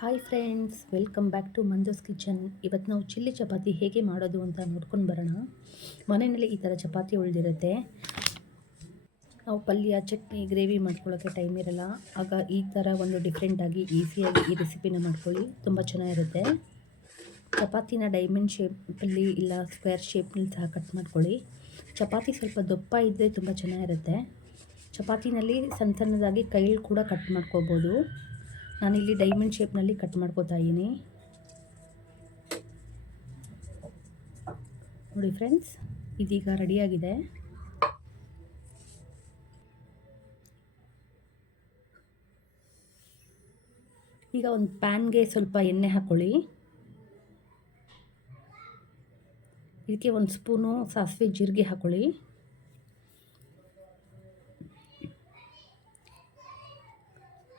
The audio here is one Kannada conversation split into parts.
Hi friends, welcome back to Manju's kitchen. ಇವತ್ತು ನಾವು ಚಿಲ್ಲಿ ಚಪಾತಿ ಹೇಗೆ ಮಾಡೋದು ಅಂತ ನೋಡ್ಕೊಂಡು ಬರೋಣ. ಮನೆಯಲ್ಲಿ ಈ ಥರ ಚಪಾತಿ ಉಳಿದಿರುತ್ತೆ. ನಾವು ಪಲ್ಯ, ಚಟ್ನಿ, ಗ್ರೇವಿ ಮಾಡ್ಕೊಳ್ಳೋಕ್ಕೆ ಟೈಮ್ ಇರಲ್ಲ. ಆಗ ಈ ಥರ ಒಂದು ಡಿಫ್ರೆಂಟಾಗಿ ಈಸಿಯಾಗಿ ಈ ರೆಸಿಪಿನ ಮಾಡ್ಕೊಳ್ಳಿ, ತುಂಬ ಚೆನ್ನಾಗಿರುತ್ತೆ. ಚಪಾತಿನ ಡೈಮಂಡ್ ಶೇಪಲ್ಲಿ ಇಲ್ಲ ಸ್ಕ್ವೇರ್ ಶೇಪ್ನಲ್ಲಿ ಸಹ ಕಟ್ ಮಾಡ್ಕೊಳ್ಳಿ. ಚಪಾತಿ ಸ್ವಲ್ಪ ದಪ್ಪ ಇದ್ದರೆ ತುಂಬ ಚೆನ್ನಾಗಿರುತ್ತೆ. ಚಪಾತಿನಲ್ಲಿ ಸಣ್ಣ ಸಣ್ಣದಾಗಿ ಕೈಯಲ್ಲಿ ಕೂಡ ಕಟ್ ಮಾಡ್ಕೋಬೋದು. ನಾನಿಲ್ಲಿ ಡೈಮಂಡ್ ಶೇಪ್ನಲ್ಲಿ ಕಟ್ ಮಾಡ್ಕೋತಾ ಇದ್ದೀನಿ. ನೋಡಿ ಫ್ರೆಂಡ್ಸ್, ಇದೀಗ ರೆಡಿಯಾಗಿದೆ. ಈಗ ಒಂದು ಪ್ಯಾನ್ಗೆ ಸ್ವಲ್ಪ ಎಣ್ಣೆ ಹಾಕ್ಕೊಳ್ಳಿ. ಇದಕ್ಕೆ ಒಂದು ಸ್ಪೂನು ಸಾಸಿವೆ ಜೀರಿಗೆ ಹಾಕ್ಕೊಳ್ಳಿ.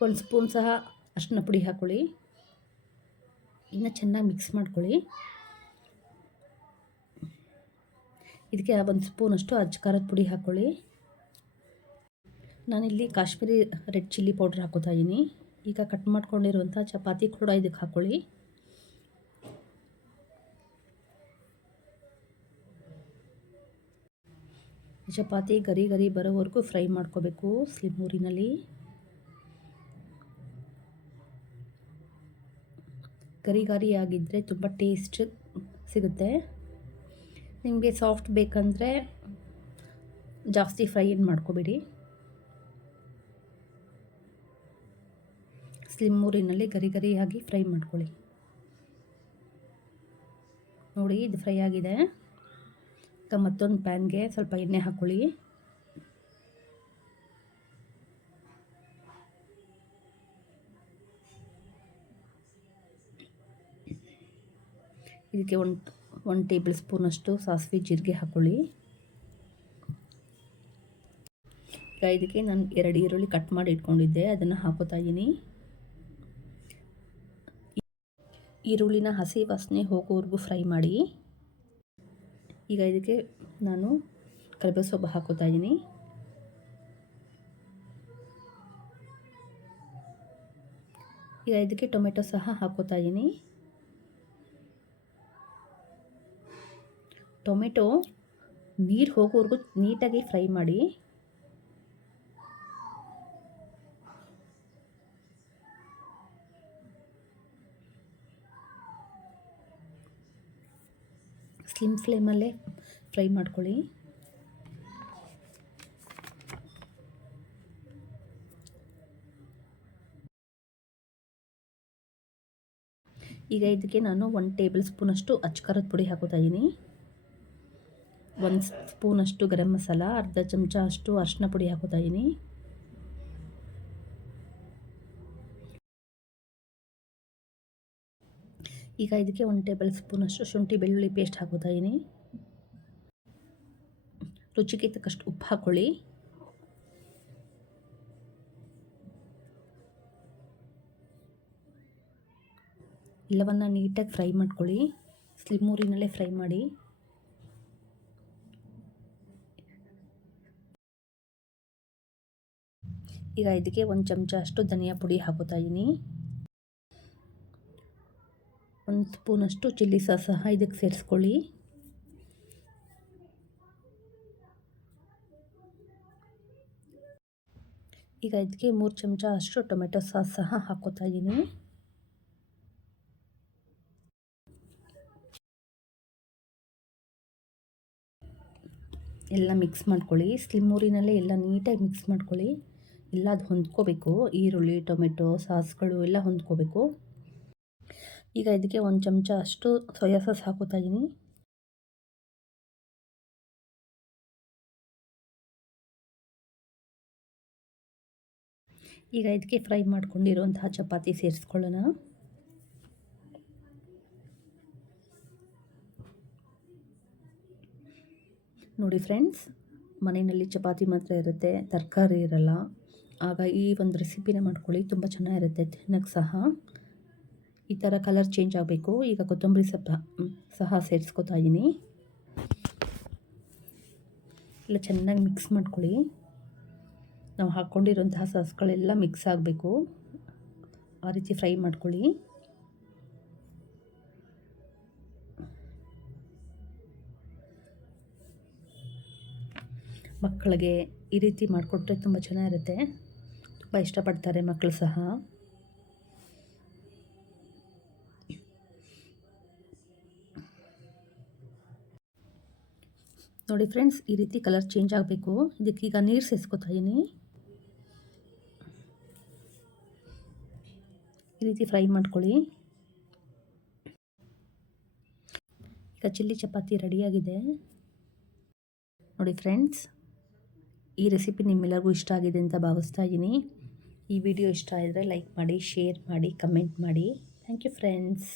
ಒಂದು ಸ್ಪೂನ್ ಸಹ ಅರಿಶಿನ ಪುಡಿ ಹಾಕ್ಕೊಳ್ಳಿ. ಇನ್ನು ಚೆನ್ನಾಗಿ ಮಿಕ್ಸ್ ಮಾಡ್ಕೊಳ್ಳಿ. ಇದಕ್ಕೆ ಒಂದು ಸ್ಪೂನಷ್ಟು ಖಾರದ ಪುಡಿ ಹಾಕ್ಕೊಳ್ಳಿ. ನಾನಿಲ್ಲಿ ಕಾಶ್ಮೀರಿ ರೆಡ್ ಚಿಲ್ಲಿ ಪೌಡ್ರ್ ಹಾಕೋತಾ ಇದ್ದೀನಿ. ಈಗ ಕಟ್ ಮಾಡ್ಕೊಂಡಿರುವಂಥ ಚಪಾತಿ ಕೂಡ ಇದಕ್ಕೆ ಹಾಕ್ಕೊಳ್ಳಿ. ಚಪಾತಿ ಗರಿ ಗರಿ ಬರೋವರೆಗೂ ಫ್ರೈ ಮಾಡ್ಕೋಬೇಕು ಸ್ಲಿಮ್ ಊರಿನಲ್ಲಿ. ಗರಿ ಗರಿ ಆಗಿದ್ದರೆ ತುಂಬ ಟೇಸ್ಟ್ ಸಿಗುತ್ತೆ. ನಿಮಗೆ ಸಾಫ್ಟ್ ಬೇಕಂದರೆ ಜಾಸ್ತಿ ಫ್ರೈ ಏನು ಮಾಡ್ಕೋಬೇಡಿ. ಸ್ಲಿಮ್ ಊರಿನಲ್ಲಿ ಗರಿ ಗರಿಯಾಗಿ ಫ್ರೈ ಮಾಡ್ಕೊಳ್ಳಿ. ನೋಡಿ, ಇದು ಫ್ರೈ ಆಗಿದೆ. ಈಗ ಮತ್ತೊಂದು ಪ್ಯಾನ್ಗೆ ಸ್ವಲ್ಪ ಎಣ್ಣೆ ಹಾಕ್ಕೊಳ್ಳಿ. ಇದಕ್ಕೆ ಒಂದು ಟೇಬಲ್ ಸ್ಪೂನಷ್ಟು ಸಾಸಿವೆ ಜೀರಿಗೆ ಹಾಕ್ಕೊಳ್ಳಿ. ಈಗ ಇದಕ್ಕೆ ನಾನು 2 ಈರುಳ್ಳಿ ಕಟ್ ಮಾಡಿ ಇಟ್ಕೊಂಡಿದ್ದೆ, ಅದನ್ನು ಹಾಕೋತಾ ಇದ್ದೀನಿ. ಈರುಳ್ಳಿನ ಹಸಿ ವಾಸನೆ ಹೋಗೋವರೆಗೂ ಫ್ರೈ ಮಾಡಿ. ಈಗ ಇದಕ್ಕೆ ನಾನು ಕರಿಬೇವು ಸೊಪ್ಪು ಹಾಕೋತಾ ಇದ್ದೀನಿ. ಈಗ ಇದಕ್ಕೆ ಟೊಮೆಟೊ ಸಹ ಹಾಕೋತಾ ಇದ್ದೀನಿ. ಟೊಮೆಟೊ ನೀರು ಹೋಗೋವರೆಗೂ ನೀಟಾಗಿ ಫ್ರೈ ಮಾಡಿ. ಸ್ಲಿಮ್ ಫ್ಲೇಮಲ್ಲೇ ಫ್ರೈ ಮಾಡ್ಕೊಳ್ಳಿ. ಈಗ ಇದಕ್ಕೆ ನಾನು 1 ಟೇಬಲ್ ಸ್ಪೂನಷ್ಟು ಖಾರದ ಪುಡಿ ಹಾಕೋತಾ ಇದ್ದೀನಿ. 1 ಸ್ಪೂನಷ್ಟು ಗರಂ ಮಸಾಲ, ಅರ್ಧ ಚಮಚ ಅಷ್ಟು ಅರಿಶಿನ ಪುಡಿ ಹಾಕೋತಾ ಇದ್ದೀನಿ. ಈಗ ಇದಕ್ಕೆ 1 ಟೇಬಲ್ ಸ್ಪೂನಷ್ಟು ಶುಂಠಿ ಬೆಳ್ಳುಳ್ಳಿ ಪೇಸ್ಟ್ ಹಾಕೋತಾ ಇದ್ದೀನಿ. ರುಚಿಗೆ ತಕ್ಕಷ್ಟು ಉಪ್ಪು ಹಾಕ್ಕೊಳ್ಳಿ. ಎಲ್ಲವನ್ನು ನೀಟಾಗಿ ಫ್ರೈ ಮಾಡ್ಕೊಳ್ಳಿ. ಸ್ಲಿಮ್ ಊರಿನಲ್ಲೇ ಫ್ರೈ ಮಾಡಿ. ಈಗ ಇದಕ್ಕೆ 1 ಚಮಚ ಅಷ್ಟು ಧನಿಯಾ ಪುಡಿ ಹಾಕೋತಾ ಇದ್ದೀನಿ. 1 ಸ್ಪೂನಷ್ಟು ಚಿಲ್ಲಿ ಸಾಸ್ ಸಹ ಇದಕ್ಕೆ ಸೇರಿಸ್ಕೊಳ್ಳಿ. ಈಗ ಇದಕ್ಕೆ 3 ಚಮಚ ಅಷ್ಟು ಟೊಮೆಟೊ ಸಾಸ್ ಸಹ ಹಾಕೋತಾ ಇದ್ದೀನಿ. ಎಲ್ಲ ಮಿಕ್ಸ್ ಮಾಡ್ಕೊಳ್ಳಿ. ಸ್ಲಿಮ್ ಊರಿನಲ್ಲೇ ಎಲ್ಲ ನೀಟಾಗಿ ಮಿಕ್ಸ್ ಮಾಡ್ಕೊಳ್ಳಿ. ಎಲ್ಲ ಅದು ಹೊಂದ್ಕೋಬೇಕು. ಈರುಳ್ಳಿ, ಟೊಮೆಟೊ, ಸಾಸ್ಗಳು ಎಲ್ಲ ಹೊಂದ್ಕೋಬೇಕು. ಈಗ ಇದಕ್ಕೆ 1 ಚಮಚ ಅಷ್ಟು ಸೋಯಾ ಸಾಸ್ ಹಾಕೋತಾ ಇದ್ದೀನಿ. ಈಗ ಇದಕ್ಕೆ ಫ್ರೈ ಮಾಡ್ಕೊಂಡಿರುವಂತಹ ಚಪಾತಿ ಸೇರಿಸ್ಕೊಳ್ಳೋಣ. ನೋಡಿ ಫ್ರೆಂಡ್ಸ್, ಮನೆಯಲ್ಲಿ ಚಪಾತಿ ಮಾತ್ರ ಇರುತ್ತೆ, ತರಕಾರಿ ಇರಲ್ಲ. ಆಗ ಈ ಒಂದು ರೆಸಿಪಿನ ಮಾಡ್ಕೊಳ್ಳಿ, ತುಂಬ ಚೆನ್ನಾಗಿರುತ್ತೆ ತಿನ್ನೋಕ್ಕೆ ಸಹ. ಈ ಥರ ಕಲರ್ ಚೇಂಜ್ ಆಗಬೇಕು. ಈಗ ಕೊತ್ತಂಬರಿ ಸೊಪ್ಪು ಸಹ ಸೇರಿಸ್ಕೊತಾ ಇದ್ದೀನಿ. ಎಲ್ಲ ಚೆನ್ನಾಗಿ ಮಿಕ್ಸ್ ಮಾಡ್ಕೊಳ್ಳಿ. ನಾವು ಹಾಕ್ಕೊಂಡಿರೋಂತಹ ಸಾಸ್ಗಳೆಲ್ಲ ಮಿಕ್ಸ್ ಆಗಬೇಕು. ಆ ರೀತಿ ಫ್ರೈ ಮಾಡ್ಕೊಳ್ಳಿ. ಮಕ್ಕಳಿಗೆ ಈ ರೀತಿ ಮಾಡಿಕೊಟ್ರೆ ತುಂಬ ಚೆನ್ನಾಗಿರುತ್ತೆ, ತುಂಬ ಇಷ್ಟಪಡ್ತಾರೆ ಮಕ್ಕಳು ಸಹ. ನೋಡಿ ಫ್ರೆಂಡ್ಸ್, ಈ ರೀತಿ ಕಲರ್ ಚೇಂಜ್ ಆಗಬೇಕು. ಇದಕ್ಕೀಗ ನೀರು ಸೇರಿಸ್ಕೊತಾ ಇದ್ದೀನಿ. ಈ ರೀತಿ ಫ್ರೈ ಮಾಡ್ಕೊಳ್ಳಿ. ಈಗ ಚಿಲ್ಲಿ ಚಪಾತಿ ರೆಡಿಯಾಗಿದೆ. ನೋಡಿ ಫ್ರೆಂಡ್ಸ್, ಈ ರೆಸಿಪಿ ನಿಮ್ಮೆಲ್ಲರಿಗೂ ಇಷ್ಟ ಆಗಿದೆ ಅಂತ ಭಾವಿಸ್ತಾ ಇದ್ದೀನಿ. ಈ ವಿಡಿಯೋ ಇಷ್ಟ ಆದರೆ ಲೈಕ್ ಮಾಡಿ, ಶೇರ್ ಮಾಡಿ, ಕಮೆಂಟ್ ಮಾಡಿ. Thank you friends.